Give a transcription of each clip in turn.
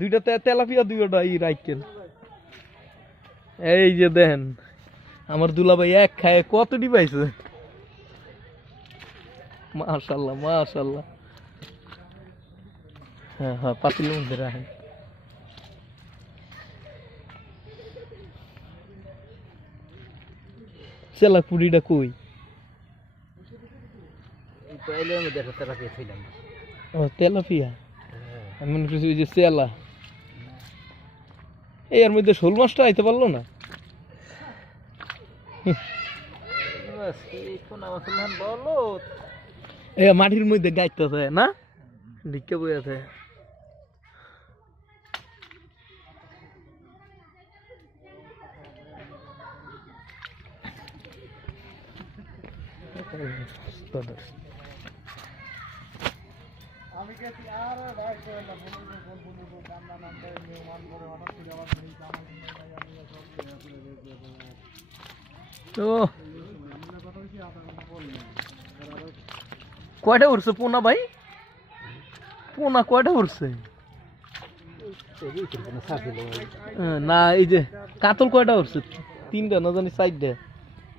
দুইটা তেলাপিয়া দুইটা ই রাইকেল। এই যে দেন আমার দুলাভাই এক খায় কতটি পাইছে। মাশাআল্লাহ মাশাআল্লাহ। হ্যাঁ হ্যাঁ পাতিলের মধ্যে রাখেন। চেলা পুরিটা কই? ও তেলাপিয়া আমি মনে করছি ওই যে চেলা। এই এর মধ্যে শোল মাছটা আইতে পারলো না। এ মাটির মধ্যে গাইতেছে না ঢিকে বই আছে। কয়টা উঠছে পোনা ভাই? পোনা কয়টা উঠছে? না এই যে কাতল কয়টা উঠছে? তিনটা না জানি চারটা।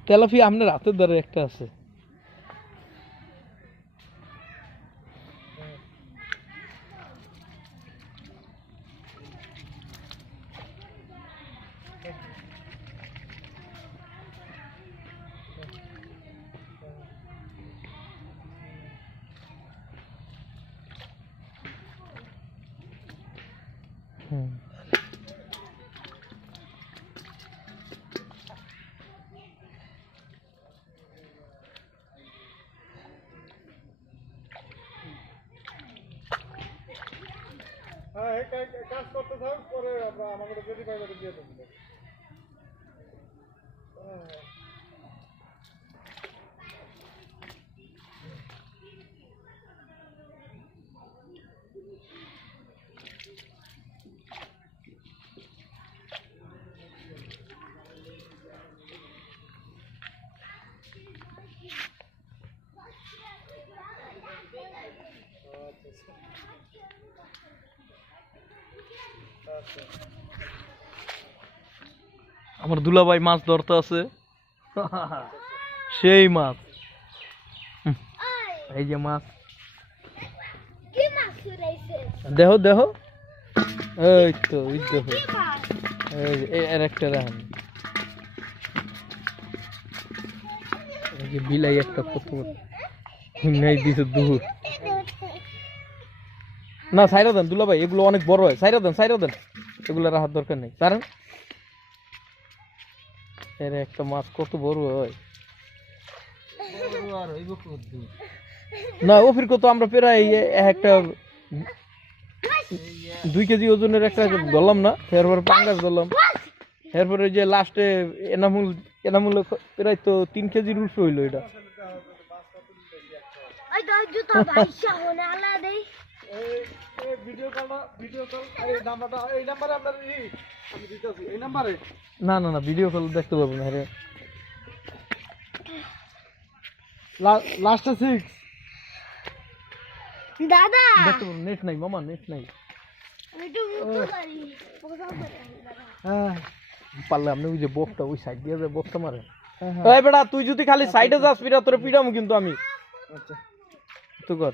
তেলাপিয়া আপনার হাতের দ্বারা একটা আছে। কাজ করতে থাক পরে আমাদের যদি পাইবে দিয়ে দেবো। আমার দুলাভাই মাছ ধরতে আছে সেই মাছ। এই যে মাছ দেহ দেহ এই তো দেখো এর একটা রান বিলাই একটা কত নাই দিছে দূর না সাইরা দেন দুলাভাই এগুলো অনেক বড় হয়। সাইরা দেন এগুলো রাখার দরকার নেই। কারণ এর একটা মাছ কত বড় হয় না ওফির কত আমরা প্রায় একটা 2 কেজি ওজনের একটা ধরলাম না। এরপর পাঙ্গাস ধরলাম। এরপরে যে লাস্টে এনামুল প্রায় তো 3 কেজির উল্টো হইলো এটা। না না না ভিডিও কল দেখতে পাবো না। লাস্টে 6 দাদা দেখতে পাবো। নেট নাই মামা নেট নাই। হ্যাঁ পারলে আপনি ওই যে বকটা ওই সাইড দিয়ে যে বকটা মারে। এই বেটা তুই যদি খালি সাইডে যাস পিরা তোরে পিটামু কিন্তু আমি। আচ্ছা তো কর।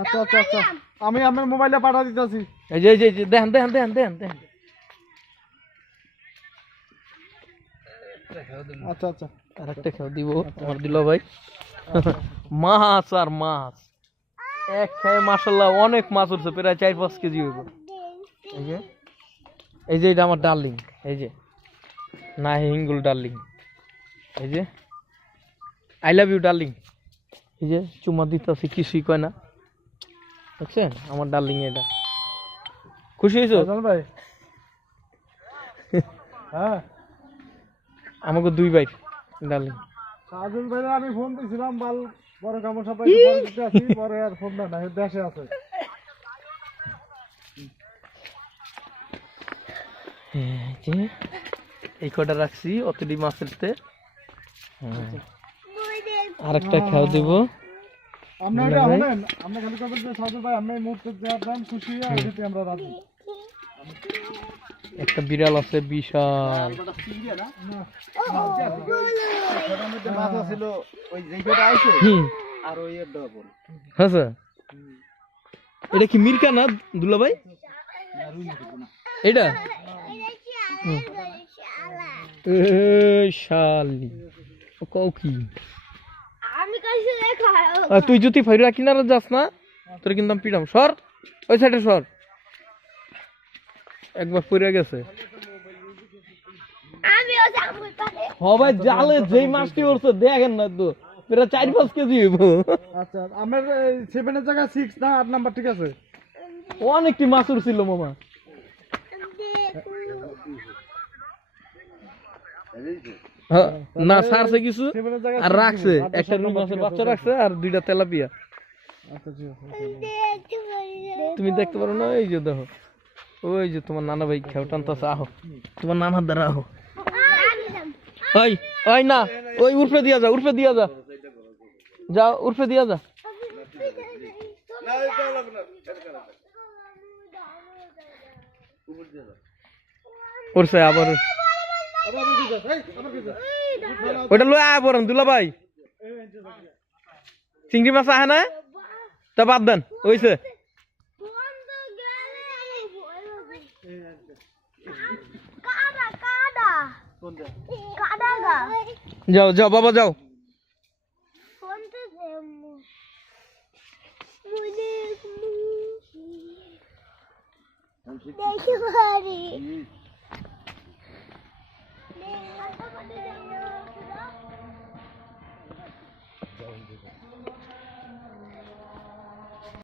আচ্ছা আচ্ছা আচ্ছা আমি আমার মোবাইলে পাঠা দিতেছি। এই যে দেখেন আচ্ছা আচ্ছা আরেকটা খেও দিব আমার দিল ভাই। মাছ আর মাছ এক খায় মাশাআল্লাহ অনেক মাছ উঠছে প্রায় 4-5 কেজি হইব। এই যে এটা আমার ডার্লিং। এই যে না হিঙ্গুল ডার্লিং। এই যে আই লাভ ইউ ডার্লিং। এই যে চুমা দিতেছি কিছুই কয় না বুঝছেন আমার ডার্লিং। এটা খুশি হয়েছো ভাই? হ্যাঁ আমাকে 2 ভাই ডার্লিং। সাজুল ভাই আমি ফোন দিছিলাম বাল বড় কামড় সবাই পরে আর ফোন না দেশে আছে। এই কটা রাখছি অতটি মাছের তে। আরেকটা খাও দিব। আমরা দুলা এটা ভাই? শুনেন, আমরা খালি কথা যে সাজু ভাই আমরা এই মুহূর্তে যা দাম খুশি এটাতে আমরা রাজি। একটা বিড়াল আছে বিশাল। না মাছ ছিল ওই যেটা আইছে হুম আর ওই এর ডবল। হ্যাঁ স্যার, এটা কি মির্কা না দুলা ভাই? এটা শালি ও কও কি? তুই যদি ফাইরা কিনারে যাস না তোর কিন্তু আমি পিটাম। সর ওই সাইডে সর, একবার পড়ে গেছে। সবাই জালে যেই মাছটি উঠছে দেখেন না তো, প্রায় 4-5 কেজি হইব। আচ্ছা আমরা 7 এর জায়গায় 6 না 8 নাম্বার ঠিক আছে। অনেকটি মাছ উঠছিল মামা। হ্যাঁ, না ছাড়ছে কিছু 7 এর জায়গায় আর 6 রাখছে, দিব। একটা রুই মাছের ঠিক বাচ্চা আছে। রাখছে আর 2টা তেলাপিয়া। আচ্ছা ঠিক আছে। তুমি দেখতে পারো না? এই যে দেখো, ওই যে তোমার নানা ভাই খেউ টানতেছে। আহো তোমার নানার দ্বারা আহো। ওই ওই না, ওই উর্ফে দিয়া যা, উর্ফে দিয়া যা, যাও উর্ফে দিয়া যা। উঠছে আবার, ওইটা লই আয় পড়াম দুলা ভাই। চিংড়ি মাছ আহে না, তা বাদ দেন ওইছে। যাও যাও বাবা যাও। দেখি